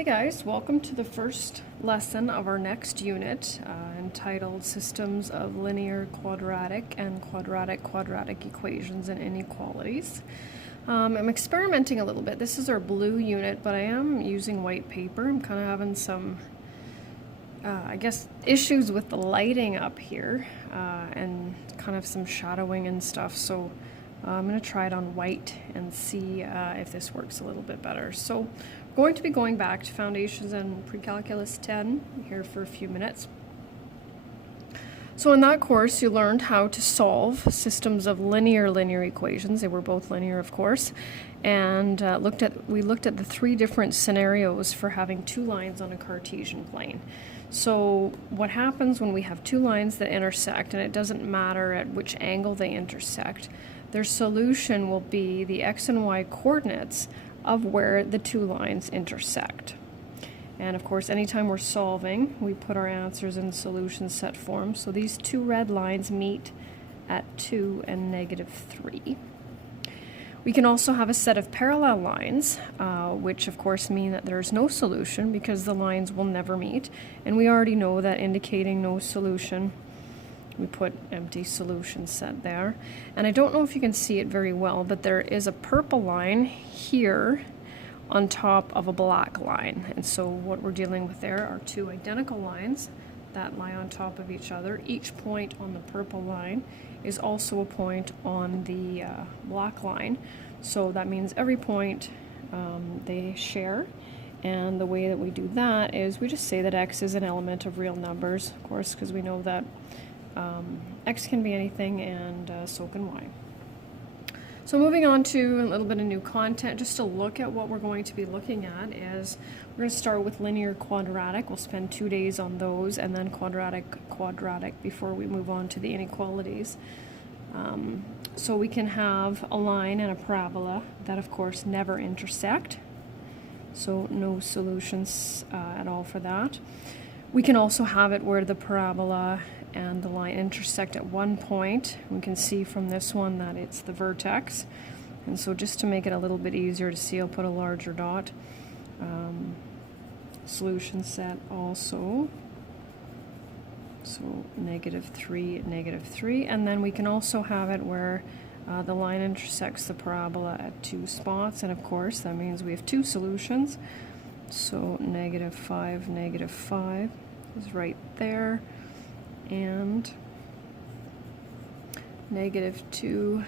Hey guys, welcome to the first lesson of our next unit entitled Systems of Linear, Quadratic, and Quadratic Equations and Inequalities. I'm experimenting a little bit. This is our blue unit, but I am using white paper. I'm kind of having some, I guess, issues with the lighting up here and kind of some shadowing and stuff. So I'm going to try it on white and see if this works a little bit better. So we're going to be going back to Foundations and Pre-Calculus 10 here for a few minutes. So in that course, you learned how to solve systems of linear equations. They were both linear, of course, and we looked at the three different scenarios for having two lines on a Cartesian plane. So what happens when we have two lines that intersect, and it doesn't matter at which angle they intersect, their solution will be the x and y coordinates of where the two lines intersect. And of course, anytime we're solving, we put our answers in solution set form. So these two red lines meet at 2 and -3. We can also have a set of parallel lines, which of course mean that there's no solution because the lines will never meet. And we already know that indicating no solution, we put empty solution set there. And I don't know if you can see it very well, but there is a purple line here on top of a black line. And so what we're dealing with there are two identical lines that lie on top of each other. Each point on the purple line is also a point on the black line. So that means every point they share. And the way that we do that is we just say that x is an element of real numbers, of course, because we know that x can be anything, and so can y. So moving on to a little bit of new content, just to look at what we're going to be looking at is we're going to start with linear quadratic. We'll spend 2 days on those, and then quadratic before we move on to the inequalities. So we can have a line and a parabola that of course never intersect. So no solutions at all for that. We can also have it where the parabola and the line intersect at one point. We can see from this one that it's the vertex. And so just to make it a little bit easier to see, I'll put a larger dot. Solution set also. So -3, -3. And then we can also have it where the line intersects the parabola at two spots. And of course, that means we have two solutions. So -5, -5 is right there. And -2,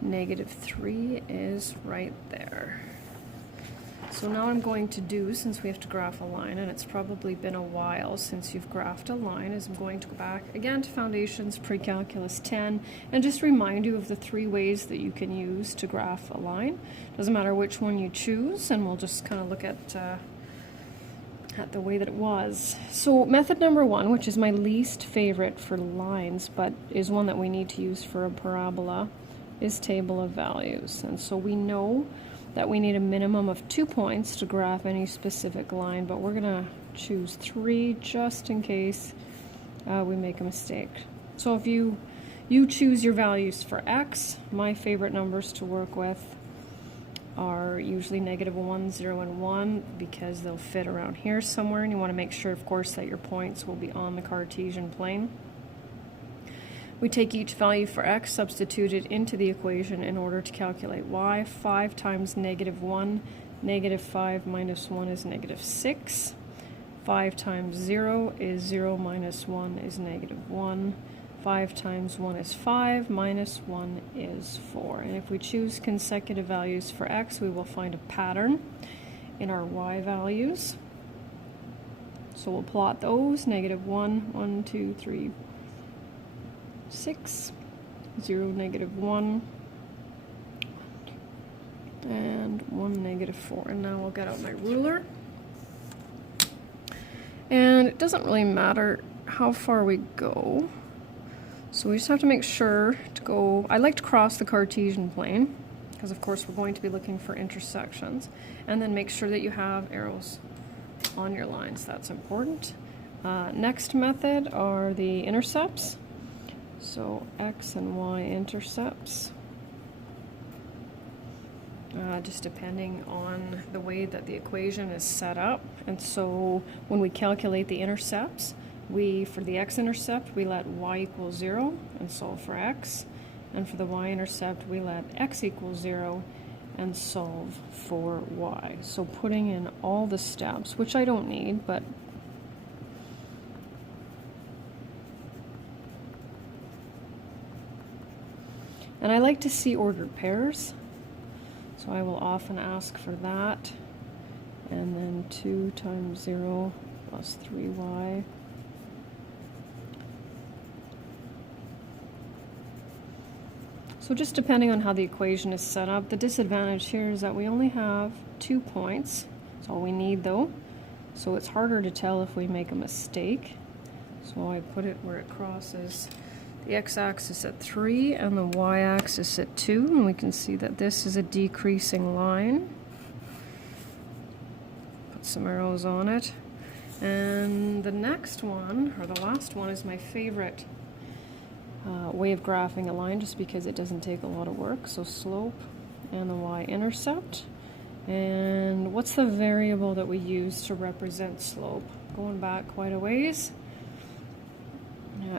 -3 is right there. So now what I'm going to do, since we have to graph a line, and it's probably been a while since you've graphed a line, is I'm going to go back again to Foundations Pre-Calculus 10 and just remind you of the three ways that you can use to graph a line. Doesn't matter which one you choose, and we'll just kind of look at the way that it was. So method number one, which is my least favorite for lines, but is one that we need to use for a parabola, is table of values. And so we know that we need a minimum of 2 points to graph any specific line, but we're gonna choose 3 just in case we make a mistake. So if you choose your values for x, my favorite numbers to work with are usually -1, 0, and 1 because they'll fit around here somewhere, and you want to make sure, of course, that your points will be on the Cartesian plane. We take each value for x, substitute it into the equation in order to calculate y. 5 times -1, -5 minus 1 is -6. 5 times 0 is 0 minus 1 is -1. 5 times 1 is 5, minus 1 is 4. And if we choose consecutive values for x, we will find a pattern in our y values. So we'll plot those, -1, 1, 2, 3, 6, 0, -1, and 1, -4. And now I'll get out my ruler. And it doesn't really matter how far we go. So we just have to make sure to go, I like to cross the Cartesian plane, because of course we're going to be looking for intersections, and then make sure that you have arrows on your lines. That's important. Next method are the intercepts. So x and y intercepts. just depending on the way that the equation is set up. And so when we calculate the intercepts, for the x-intercept, we let y equal 0 and solve for x. And for the y-intercept, we let x equal 0 and solve for y. So putting in all the steps, which I don't need, but and I like to see ordered pairs, so I will often ask for that. And then 2 times 0 plus 3y. So just depending on how the equation is set up, the disadvantage here is that we only have 2 points. That's all we need though. So it's harder to tell if we make a mistake. So I put it where it crosses the x-axis at 3 and the y-axis at 2. And we can see that this is a decreasing line. Put some arrows on it. And the next one, or the last one, is my favorite way of graphing a line, just because it doesn't take a lot of work. So slope and the y-intercept. And what's the variable that we use to represent slope? Going back quite a ways.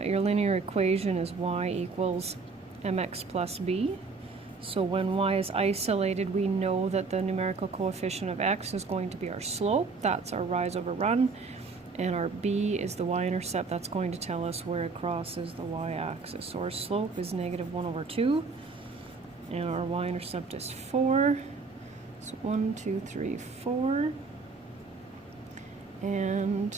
Your linear equation is y equals mx plus b. So when y is isolated, we know that the numerical coefficient of x is going to be our slope. That's our rise over run. And our b is the y-intercept. That's going to tell us where it crosses the y-axis. So our slope is -1 over 2. And our y-intercept is 4. So 1, 2, 3, 4. And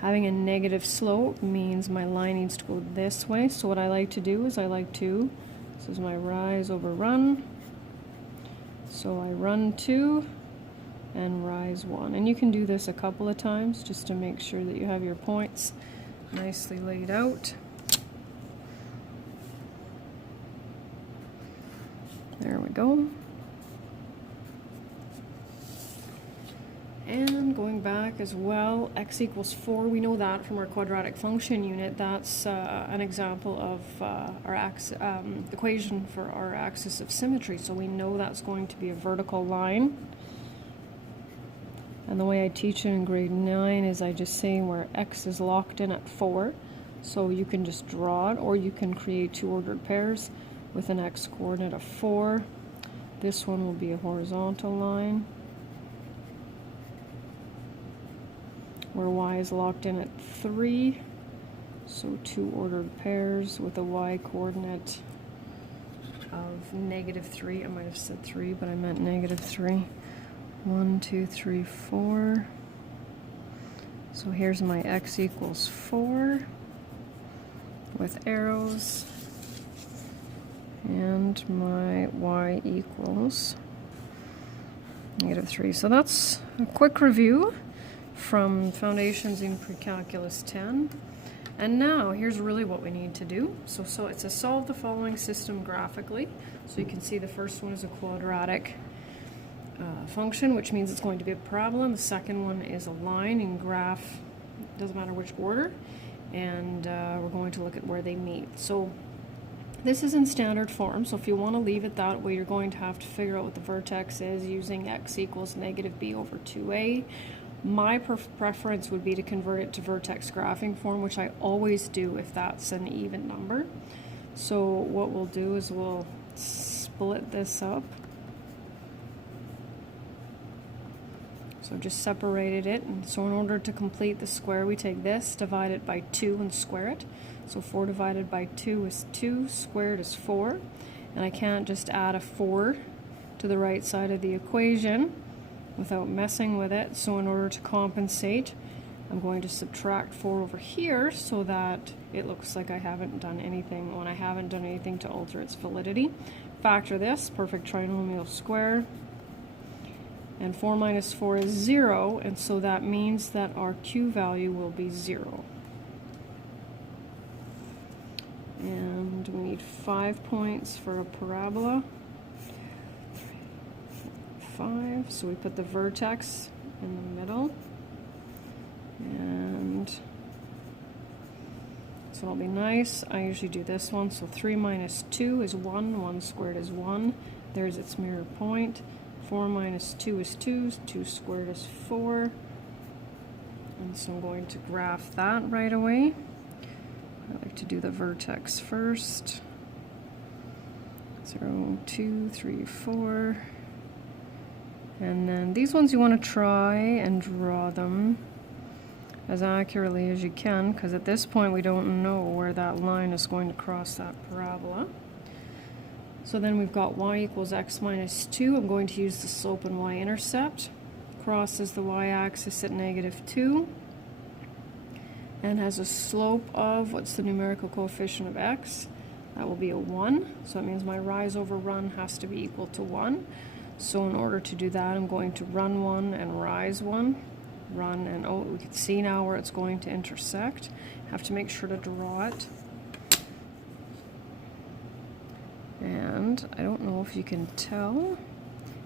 having a negative slope means my line needs to go this way. So what I like to do is this is my rise over run. So I run 2 and rise 1. And you can do this a couple of times just to make sure that you have your points nicely laid out. There we go. And going back as well, x equals 4, we know that from our quadratic function unit. That's an example of our equation for our axis of symmetry. So we know that's going to be a vertical line. And the way I teach it in grade 9 is I just say where x is locked in at 4. So you can just draw it, or you can create 2 ordered pairs with an x coordinate of 4. This one will be a horizontal line, where y is locked in at 3. So 2 ordered pairs with a y coordinate of -3. I might have said 3, but I meant -3. 1, 2, 3, 4. So here's my x equals 4 with arrows, and my y equals -3. So that's a quick review from Foundations in Pre-Calculus 10. And now here's really what we need to do. So it's a solve the following system graphically. So you can see the first one is a quadratic function, which means it's going to be a parabola. The second one is a line in graph, doesn't matter which order, and we're going to look at where they meet. So this is in standard form, so if you want to leave it that way, you're going to have to figure out what the vertex is using x equals -b over 2a. My preference would be to convert it to vertex graphing form, which I always do if that's an even number. So what we'll do is we'll split this up. So I've just separated it, and so in order to complete the square, we take this, divide it by 2, and square it. So 4 divided by 2 is 2, squared is 4, and I can't just add a 4 to the right side of the equation without messing with it. So in order to compensate, I'm going to subtract 4 over here so that it looks like I haven't done anything when I haven't done anything to alter its validity. Factor this, perfect trinomial square. And 4 minus 4 is 0, and so that means that our Q value will be 0. And we need 5 points for a parabola. 5, so we put the vertex in the middle. And so it'll be nice. I usually do this one. So 3 minus 2 is 1, 1 squared is 1. There's its mirror point. 4 minus 2 is 2. 2 squared is 4. And so I'm going to graph that right away. I like to do the vertex first. 0, 2, 3, 4. And then these ones you want to try and draw them as accurately as you can, because at this point we don't know where that line is going to cross that parabola. So then we've got y equals x minus 2. I'm going to use the slope and y-intercept. Crosses the y-axis at -2 and has a slope of, what's the numerical coefficient of x? That will be a 1. So it means my rise over run has to be equal to 1. So in order to do that, I'm going to run 1 and rise 1. Run and, oh, we can see now where it's going to intersect. Have to make sure to draw it. And I don't know if you can tell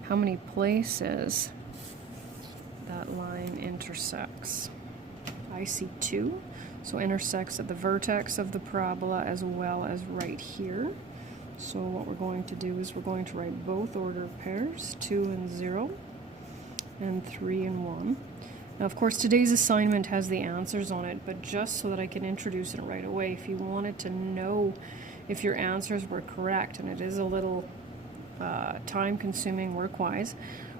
how many places that line intersects. I see 2, so intersects at the vertex of the parabola as well as right here. So what we're going to do is we're going to write both order pairs, 2 and 0, and 3 and 1. Now, of course, today's assignment has the answers on it, but just so that I can introduce it right away, if you wanted to know if your answers were correct, and it is a little time-consuming work-wise,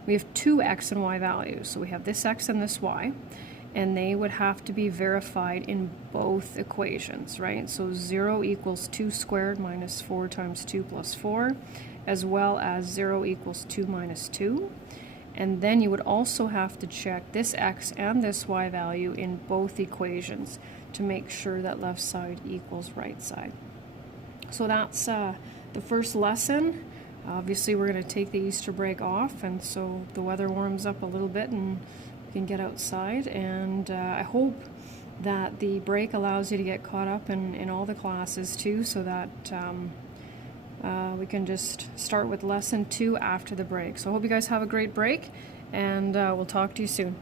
we have two x and y values. So we have this x and this y, and they would have to be verified in both equations, right? So 0 equals 2 squared minus 4 times 2 plus 4, as well as 0 equals 2 minus 2. And then you would also have to check this x and this y value in both equations to make sure that left side equals right side. So that's the first lesson. Obviously we're going to take the Easter break off, and so the weather warms up a little bit and we can get outside, and I hope that the break allows you to get caught up in all the classes too, so that we can just start with lesson 2 after the break. So I hope you guys have a great break, and we'll talk to you soon.